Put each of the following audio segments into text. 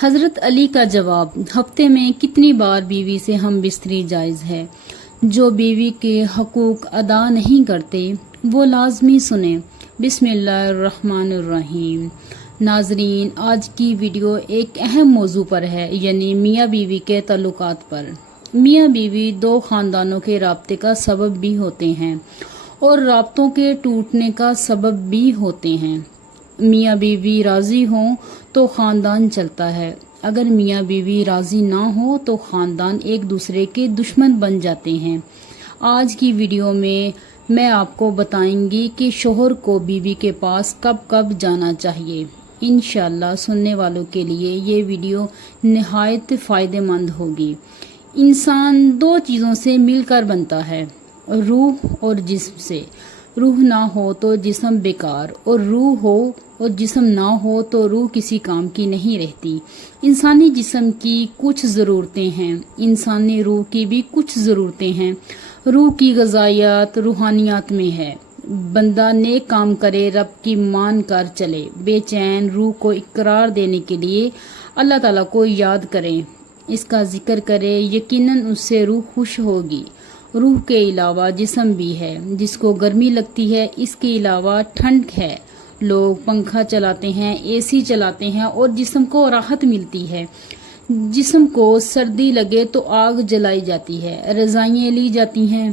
حضرت علی کا جواب: ہفتے میں کتنی بار بیوی سے ہم بستری جائز ہے؟ جو بیوی کے حقوق ادا نہیں کرتے وہ لازمی سنیں۔ بسم اللہ الرحمن الرحیم۔ ناظرین، آج کی ویڈیو ایک اہم موضوع پر ہے، یعنی میاں بیوی کے تعلقات پر۔ میاں بیوی دو خاندانوں کے رابطے کا سبب بھی ہوتے ہیں اور رابطوں کے ٹوٹنے کا سبب بھی ہوتے ہیں۔ میاں بیوی راضی ہوں تو خاندان چلتا ہے، اگر میاں بیوی راضی نہ ہو تو خاندان ایک دوسرے کے دشمن بن جاتے ہیں۔ آج کی ویڈیو میں آپ کو بتائیں گی کہ شوہر کو بیوی کے پاس کب کب جانا چاہیے۔ انشاءاللہ سننے والوں کے لیے یہ ویڈیو نہایت فائدہ مند ہوگی۔ انسان دو چیزوں سے مل کر بنتا ہے، روح اور جسم سے۔ روح نہ ہو تو جسم بیکار، اور روح ہو اور جسم نہ ہو تو روح کسی کام کی نہیں رہتی۔ انسانی جسم کی کچھ ضرورتیں ہیں، انسانی روح کی بھی کچھ ضرورتیں ہیں۔ روح کی غذائیت روحانیات میں ہے۔ بندہ نیک کام کرے، رب کی مان کر چلے، بے چین روح کو اقرار دینے کے لیے اللہ تعالیٰ کو یاد کرے، اس کا ذکر کرے، یقیناً اس سے روح خوش ہوگی۔ روح کے علاوہ جسم بھی ہے، جس کو گرمی لگتی ہے، اس کے علاوہ ٹھنڈ ہے۔ لوگ پنکھا چلاتے ہیں، اے سی چلاتے ہیں اور جسم کو راحت ملتی ہے۔ جسم کو سردی لگے تو آگ جلائی جاتی ہے، رضائیاں لی جاتی ہیں،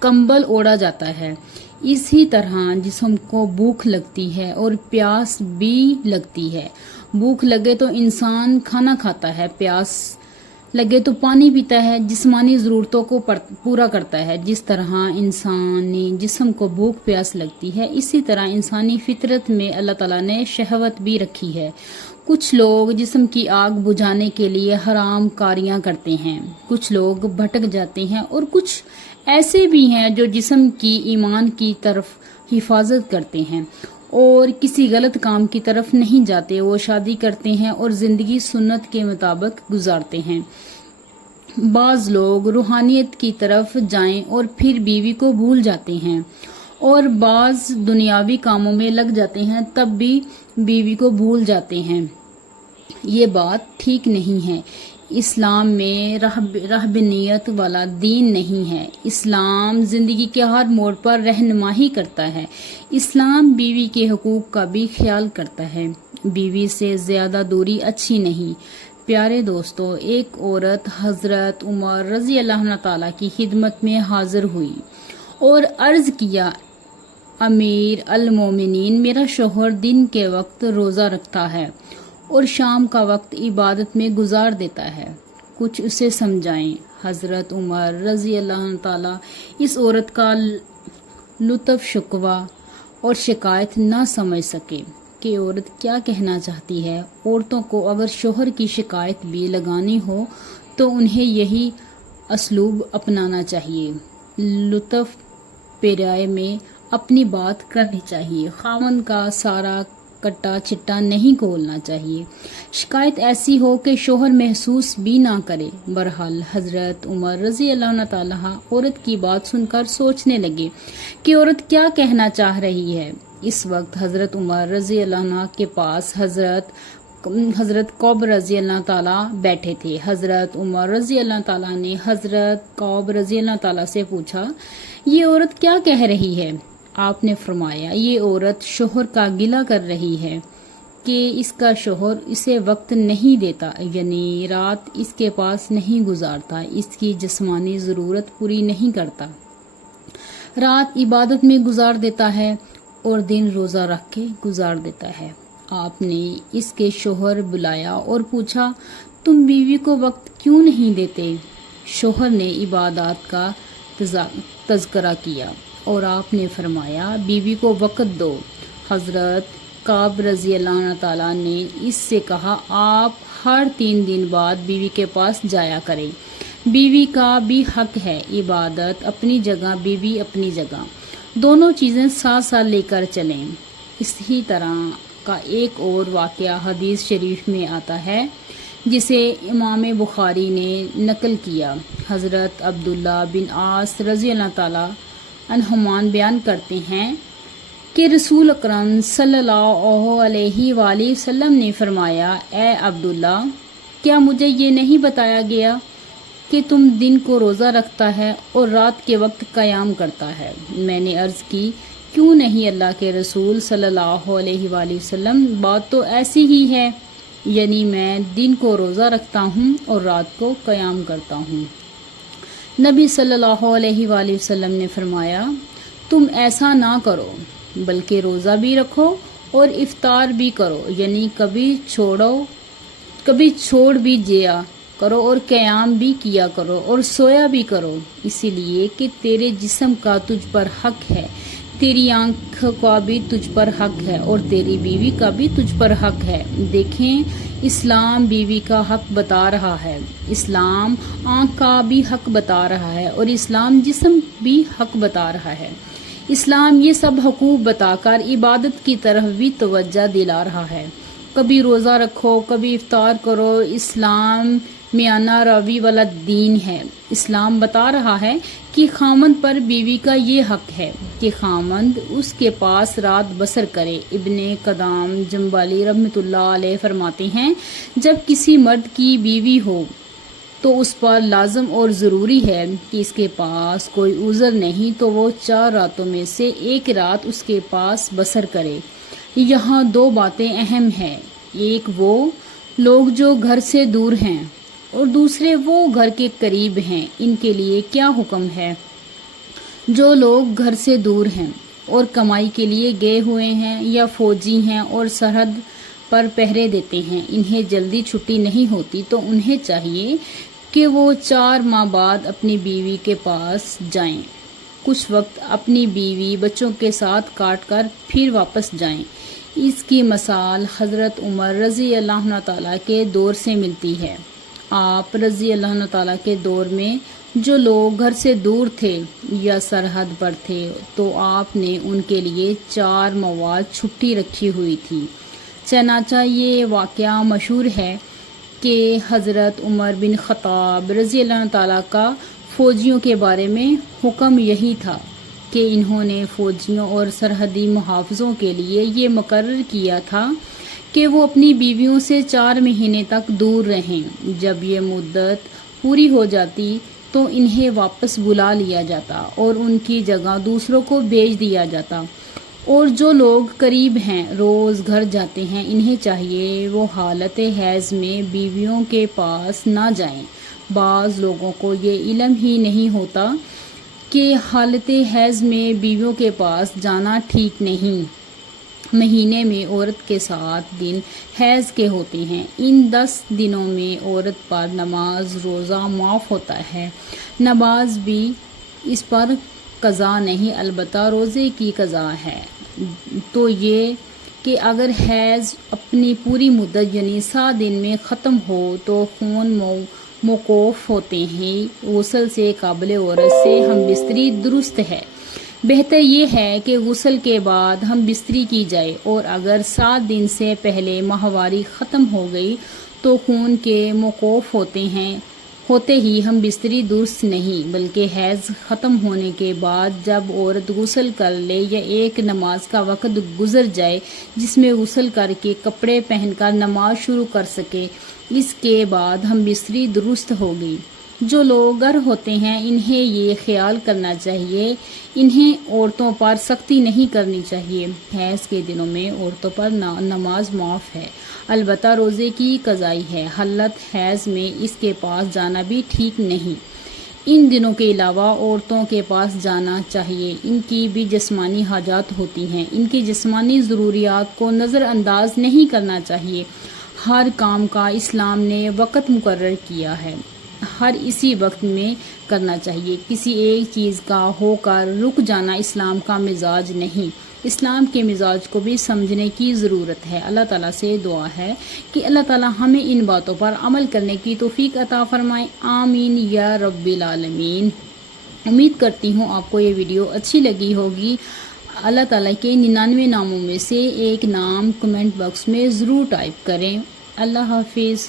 کمبل اوڑھا جاتا ہے۔ اسی طرح جسم کو بھوک لگتی ہے اور پیاس بھی لگتی ہے۔ بھوک لگے تو انسان کھانا کھاتا ہے، پیاس لگے تو پانی پیتا ہے، جسمانی ضرورتوں کو پورا کرتا ہے۔ جس طرح انسانی جسم کو بھوک پیاس لگتی ہے، اسی طرح انسانی فطرت میں اللہ تعالیٰ نے شہوت بھی رکھی ہے۔ کچھ لوگ جسم کی آگ بجھانے کے لیے حرام کاریاں کرتے ہیں، کچھ لوگ بھٹک جاتے ہیں اور کچھ ایسے بھی ہیں جو جسم کی ایمان کی طرف حفاظت کرتے ہیں اور کسی غلط کام کی طرف نہیں جاتے۔ وہ شادی کرتے ہیں اور زندگی سنت کے مطابق گزارتے ہیں۔ بعض لوگ روحانیت کی طرف جائیں اور پھر بیوی کو بھول جاتے ہیں، اور بعض دنیاوی کاموں میں لگ جاتے ہیں، تب بھی بیوی کو بھول جاتے ہیں۔ یہ بات ٹھیک نہیں ہے۔ اسلام میں رہبانیت والا دین نہیں ہے۔ اسلام زندگی کے ہر موڑ پر رہنمائی کرتا ہے۔ اسلام بیوی کے حقوق کا بھی خیال کرتا ہے۔ بیوی سے زیادہ دوری اچھی نہیں۔ پیارے دوستو، ایک عورت حضرت عمر رضی اللہ تعالیٰ کی خدمت میں حاضر ہوئی اور عرض کیا: امیر المومنین، میرا شوہر دن کے وقت روزہ رکھتا ہے اور شام کا وقت عبادت میں گزار دیتا ہے، کچھ اسے سمجھائیں۔ حضرت عمر رضی اللہ تعالیٰ اس عورت کا لطف شکوہ اور شکایت نہ سمجھ سکے کہ عورت کیا کہنا چاہتی ہے۔ عورتوں کو اگر شوہر کی شکایت بھی لگانی ہو تو انہیں یہی اسلوب اپنانا چاہیے، لطف پیرائے میں اپنی بات کرنی چاہیے، خاوند کا سارا کٹا چٹا نہیں کھولنا چاہیے، شکایت ایسی ہو کہ شوہر محسوس بھی نہ کرے۔ بہرحال حضرت عمر رضی اللہ تعالیٰ عورت کی بات سن کر سوچنے لگے کہ عورت کیا کہنا چاہ رہی ہے۔ اس وقت حضرت عمر رضی اللہ عنہ کے پاس حضرت قعب رضی اللہ تعالیٰ بیٹھے تھے۔ حضرت عمر رضی اللہ تعالیٰ نے حضرت قعب رضی اللہ تعالیٰ سے پوچھا: یہ عورت کیا کہہ رہی ہے؟ آپ نے فرمایا: یہ عورت شوہر کا گلہ کر رہی ہے کہ اس کا شوہر اسے وقت نہیں دیتا، یعنی رات اس کے پاس نہیں گزارتا، اس کی جسمانی ضرورت پوری نہیں کرتا، رات عبادت میں گزار دیتا ہے اور دن روزہ رکھ کے گزار دیتا ہے۔ آپ نے اس کے شوہر بلایا اور پوچھا: تم بیوی کو وقت کیوں نہیں دیتے؟ شوہر نے عبادات کا تذکرہ کیا اور آپ نے فرمایا: بیوی کو وقت دو۔ حضرت قعب رضی اللہ تعالیٰ نے اس سے کہا: آپ ہر 3 دن بعد بیوی کے پاس جایا کریں۔ بیوی کا بھی حق ہے، عبادت اپنی جگہ، بیوی اپنی جگہ، دونوں چیزیں ساتھ ساتھ لے کر چلیں۔ اسی طرح کا ایک اور واقعہ حدیث شریف میں آتا ہے جسے امام بخاری نے نقل کیا۔ حضرت عبداللہ بن عاص رضی اللہ تعالیٰ عنہما بیان کرتے ہیں کہ رسول اکرم صلی اللہ علیہ وآلہ وسلم نے فرمایا، اے عبداللہ، کیا مجھے یہ نہیں بتایا گیا کہ تم دن کو روزہ رکھتا ہے اور رات کے وقت قیام کرتا ہے؟ میں نے عرض کی، کیوں نہیں اللہ کے رسول صلی اللہ علیہ وآلہ وسلم، بات تو ایسی ہی ہے، یعنی میں دن کو روزہ رکھتا ہوں اور رات کو قیام کرتا ہوں۔ نبی صلی اللہ علیہ وآلہ وسلم نے فرمایا، تم ایسا نہ کرو، بلکہ روزہ بھی رکھو اور افطار بھی کرو، یعنی کبھی چھوڑ بھی دیا کرو اور قیام بھی کیا کرو اور سویا بھی کرو، اسی لیے کہ تیرے جسم کا تجھ پر حق ہے، تیری آنکھ کا بھی تجھ پر حق ہے اور تیری بیوی کا بھی تجھ پر حق ہے۔ دیکھیں، اسلام بیوی کا حق بتا رہا ہے، اسلام آنکھ کا بھی حق بتا رہا ہے اور اسلام جسم بھی حق بتا رہا ہے۔ اسلام یہ سب حقوق بتا کر عبادت کی طرف بھی توجہ دلا رہا ہے۔ کبھی روزہ رکھو، کبھی افطار کرو، اسلام میانہ روی والا دین ہے۔ اسلام بتا رہا ہے کہ خامند پر بیوی کا یہ حق ہے کہ خامند اس کے پاس رات بسر کرے۔ ابن قدام جنبالی رحمۃ اللہ علیہ فرماتے ہیں، جب کسی مرد کی بیوی ہو تو اس پر لازم اور ضروری ہے کہ اس کے پاس کوئی عذر نہیں تو وہ 4 راتوں میں سے ایک رات اس کے پاس بسر کرے۔ یہاں 2 باتیں اہم ہیں، ایک وہ لوگ جو گھر سے دور ہیں اور دوسرے وہ گھر کے قریب ہیں، ان کے لیے کیا حکم ہے؟ جو لوگ گھر سے دور ہیں اور کمائی کے لیے گئے ہوئے ہیں یا فوجی ہیں اور سرحد پر پہرے دیتے ہیں، انہیں جلدی چھٹی نہیں ہوتی تو انہیں چاہیے کہ وہ 4 ماہ بعد اپنی بیوی کے پاس جائیں، کچھ وقت اپنی بیوی بچوں کے ساتھ کاٹ کر پھر واپس جائیں۔ اس کی مثال حضرت عمر رضی اللہ عنہ تعالیٰ کے دور سے ملتی ہے۔ آپ رضی اللہ عنہ تعالیٰ کے دور میں جو لوگ گھر سے دور تھے یا سرحد پر تھے تو آپ نے ان کے لیے 4 مواد چھٹی رکھی ہوئی تھی۔ چنانچہ یہ واقعہ مشہور ہے کہ حضرت عمر بن خطاب رضی اللہ عنہ تعالیٰ کا فوجیوں کے بارے میں حکم یہی تھا کہ انہوں نے فوجیوں اور سرحدی محافظوں کے لیے یہ مقرر کیا تھا کہ وہ اپنی بیویوں سے 4 مہینے تک دور رہیں۔ جب یہ مدت پوری ہو جاتی تو انہیں واپس بلا لیا جاتا اور ان کی جگہ دوسروں کو بھیج دیا جاتا، اور جو لوگ قریب ہیں روز گھر جاتے ہیں انہیں چاہیے وہ حالت حیض میں بیویوں کے پاس نہ جائیں۔ بعض لوگوں کو یہ علم ہی نہیں ہوتا کہ حالت حیض میں بیویوں کے پاس جانا ٹھیک نہیں۔ مہینے میں عورت کے 7 دن حیض کے ہوتے ہیں، ان 10 دنوں میں عورت پر نماز روزہ معاف ہوتا ہے، نماز بھی اس پر قضا نہیں البتہ روزے کی قضا ہے۔ تو یہ کہ اگر حیض اپنی پوری مدت یعنی 7 دن میں ختم ہو تو خون موقوف ہوتے ہیں، غسل سے قابل عورت سے ہم بستری درست ہے۔ بہتر یہ ہے کہ غسل کے بعد ہم بستری کی جائے، اور اگر 7 دن سے پہلے ماہواری ختم ہو گئی تو خون کے موقوف ہوتے ہی ہم بستری درست نہیں، بلکہ حیض ختم ہونے کے بعد جب عورت غسل کر لے یا ایک نماز کا وقت گزر جائے جس میں غسل کر کے کپڑے پہن کر نماز شروع کر سکے، اس کے بعد ہم بستری درست ہوگی۔ جو لوگ گھر ہوتے ہیں انہیں یہ خیال کرنا چاہیے، انہیں عورتوں پر سختی نہیں کرنی چاہیے۔ حیض کے دنوں میں عورتوں پر نماز معاف ہے، البتہ روزے کی قضائی ہے۔ حالت حیض میں اس کے پاس جانا بھی ٹھیک نہیں۔ ان دنوں کے علاوہ عورتوں کے پاس جانا چاہیے، ان کی بھی جسمانی حاجات ہوتی ہیں، ان کی جسمانی ضروریات کو نظر انداز نہیں کرنا چاہیے۔ ہر کام کا اسلام نے وقت مقرر کیا ہے، ہر اسی وقت میں کرنا چاہیے۔ کسی ایک چیز کا ہو کر رک جانا اسلام کا مزاج نہیں۔ اسلام کے مزاج کو بھی سمجھنے کی ضرورت ہے۔ اللہ تعالیٰ سے دعا ہے کہ اللہ تعالیٰ ہمیں ان باتوں پر عمل کرنے کی توفیق عطا فرمائے، آمین یا رب العالمین۔ امید کرتی ہوں آپ کو یہ ویڈیو اچھی لگی ہوگی۔ اللہ تعالیٰ کے 99 ناموں میں سے ایک نام کمنٹ باکس میں ضرور ٹائپ کریں۔ اللہ حافظ۔